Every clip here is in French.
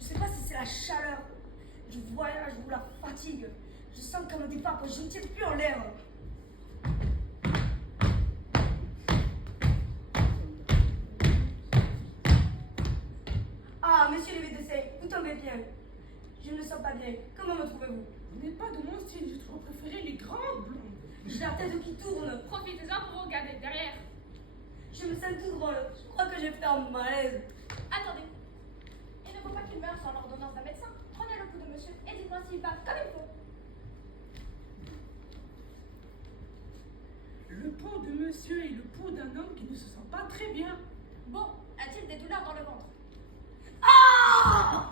Je sais pas si c'est la chaleur du voyage ou la fatigue. Je sens comme un départ, je ne tiens plus en l'air. Ah, monsieur le médecin, vous tombez bien. Je ne me sens pas bien. Comment me trouvez-vous? Vous n'êtes pas de mon style, j'ai toujours préféré les grandes blondes. J'ai la tête qui tourne. Profitez-en pour vous regarder derrière. Je me sens tout drôle. Je crois que j'ai fait un malaise. Attendez. Il ne faut pas qu'il meure sans l'ordonnance d'un médecin. Prenez le pouls de monsieur et dites-moi s'il va comme il faut. Le pouls de monsieur est le pouls d'un homme qui ne se sent pas très bien. Bon, a-t-il des douleurs dans le ventre? Ah!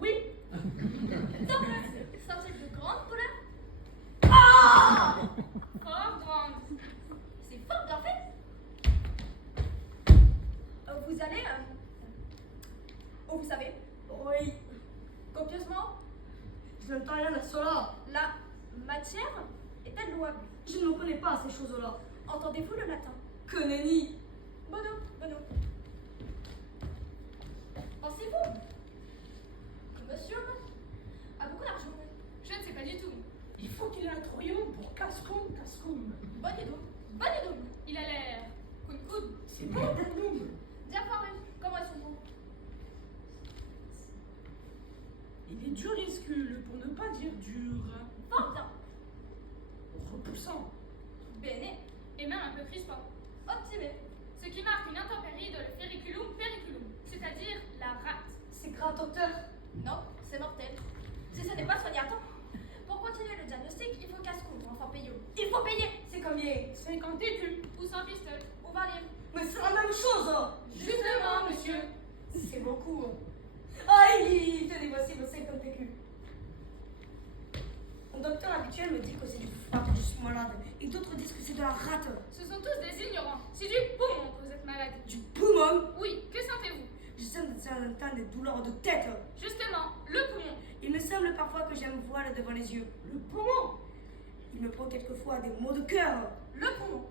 Oui. Donc, sont-ils de grandes douleurs? Ah! Fort grande. C'est fort bien fait. Vous allez... Oh, vous savez, Oui, copieusement, je n'entends rien de cela. la matière est-elle louable? Je ne me connais pas à ces choses-là. Entendez-vous le latin? Que nenni. Bono, bono. Pensez-vous que monsieur a beaucoup d'argent? Je ne sais pas du tout. Il faut qu'il ait un trognon pour cascoum, cascoum. Bonne idée. Bonne idée. Il a l'air coude-coude. C'est pas un homme. Diapharus, comment est-ce Il est duriscule, pour ne pas dire dur. Fort bien. Repoussant. Bene. Et même un peu crispant. Optimé. Ce qui marque une intempérie de le fericulum periculum, c'est-à-dire la rate. C'est grave, docteur. Non, c'est mortel. Si ce n'est pas soigné à temps. Pour continuer le diagnostic, il faut casse-cou, enfin payer. Il faut payer. C'est combien? 50 écus. Ou sans pistolet. Ou 20 livres. Mais c'est la même chose. Justement, monsieur. C'est beaucoup. Aïe, tenez-voici vos 50 écus. Mon docteur habituel me dit que c'est du froid, que je suis malade. Et d'autres disent que c'est de la rate. Ce sont tous des ignorants. C'est du poumon que vous êtes malade. Du poumon. Oui, que sentez-vous? Je sens de temps en temps des douleurs de tête. Justement, le poumon. Il me semble parfois que j'ai un voile devant les yeux. Le poumon. Il me prend quelquefois des maux de cœur. Le poumon.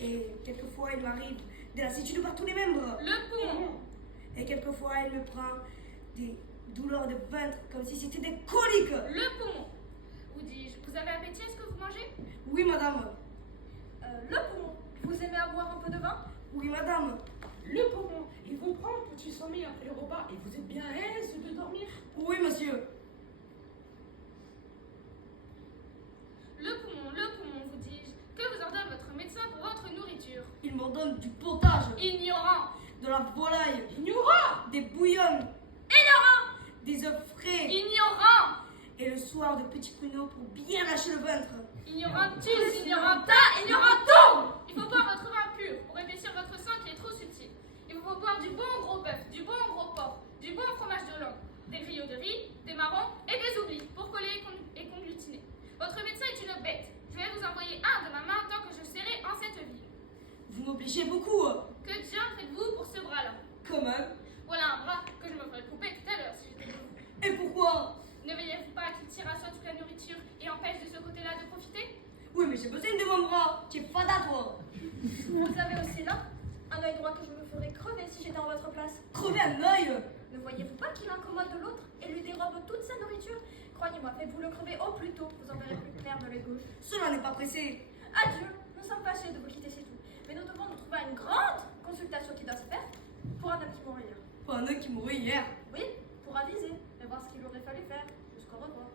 Et quelquefois il m'arrive de lassitude partout les membres. Le poumon. Et quelquefois il me prend des douleurs de ventre comme si c'était des coliques. Le poumon. Ou dis-je, vous avez appétit à ce que vous mangez? Oui madame. Le poumon. Vous aimez à boire un peu de vin? Oui madame. Le poumon. Ils vont prendre un petit sommeil après le repas et vous êtes bien aise de dormir. Oui monsieur. Le poumon, vous dis-je. Que vous ordonne votre médecin pour votre nourriture? Il m'ordonne du potage, Ignorant. de la volaille, Ignorant. des bouillons, Ignorant. des œufs frais Ignorant. et le soir de petits pruneaux pour bien lâcher le ventre. Ignorantus, ignoranta, ignorantum. Il faut boire votre vin pur pour épaissir votre sang qui est trop subtil. Il vous faut boire du bon gros bœuf, du bon gros porc, du bon fromage de Hollande, des griots de riz, des marrons et des oublis pour coller et conglutiner. Votre médecin est une bête. Je vais vous envoyer un de ma main tant que je serai en cette ville. Vous m'obligez beaucoup. Que diable faites-vous pour ce bras-là? Comment? Voilà un bras que je me ferais couper tout à l'heure si j'étais vous. Et pourquoi? Ne veillez-vous pas qu'il tire à soi toute la nourriture et empêche de ce côté-là de profiter? Oui mais j'ai besoin de mon bras. Tu es fada toi. Vous avez aussi là un œil droit que je me ferais crever si j'étais en votre place. Crever un œil. Ne voyez-vous pas qu'il incommode de l'autre et lui dérobe toute sa nourriture? Croyez-moi, faites-vous le crever au plus tôt, vous en verrez plus clair de l'œil gauche. Cela n'est pas pressé. Adieu, nous sommes fâchés de vous quitter, c'est tout. Mais nous devons nous trouver à une grande consultation qui doit se faire pour un homme qui mourut hier. Pas un œil qui mourut hier. Oui, pour aviser et voir ce qu'il aurait fallu faire. Jusqu'au revoir.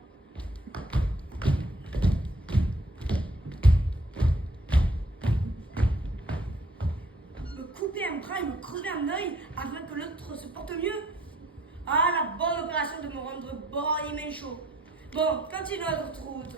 Me couper un bras et me crever un œil afin que l'autre se porte mieux. Ah, la bonne opération de me rendre bon et chaud. Bon, continuons notre route.